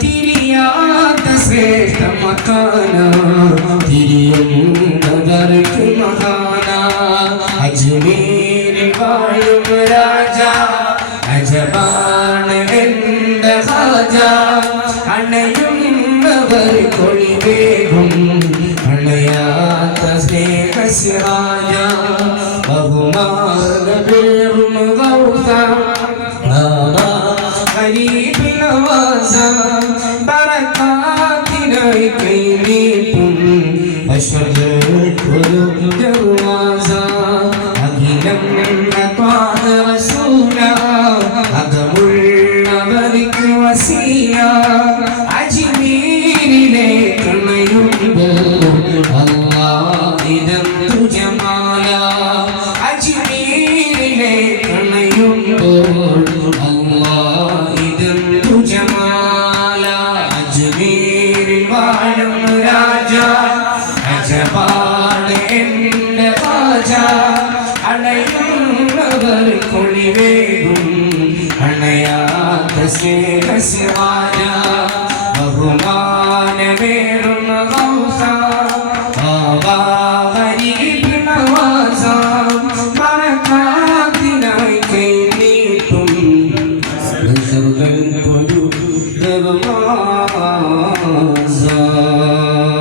തിരിയാത്ത ശ്രേഷ്ഠ മക്കാന തിരിയുന്നവർക്ക് മഹാന അജ്മീരിൽ വാഴും രാജ അജബാണ് എന്റെ ഹാജ അണയുന്നവർ കൊളിവേകും അണയാത്ത സ്നേഹസ്യരാജ ബഹുമാർഗേറും ഗൗത ബറകാത്തിനായി കൈനീട്ടും അശ്വജൊരു ദർവാസ അഖിലം അത്വാഹ റസൂല അകമുള്ളവർക്ക് വസീല അജ്മീരിലെ കണയുമ്പോൾ അല്ലാഹിദന്തു ജമാല അജ്മീരിലെ കണയുമ്പോൾ അല്ലാഹിദന്തു ജമാല അജ്മീരിൽ വാഴും രാജ അജപാണ് എന്റെ രാജ അണയുന്നവർ കൊളിവേകും അണയാത്ത സ്നേഹസ്യവാജ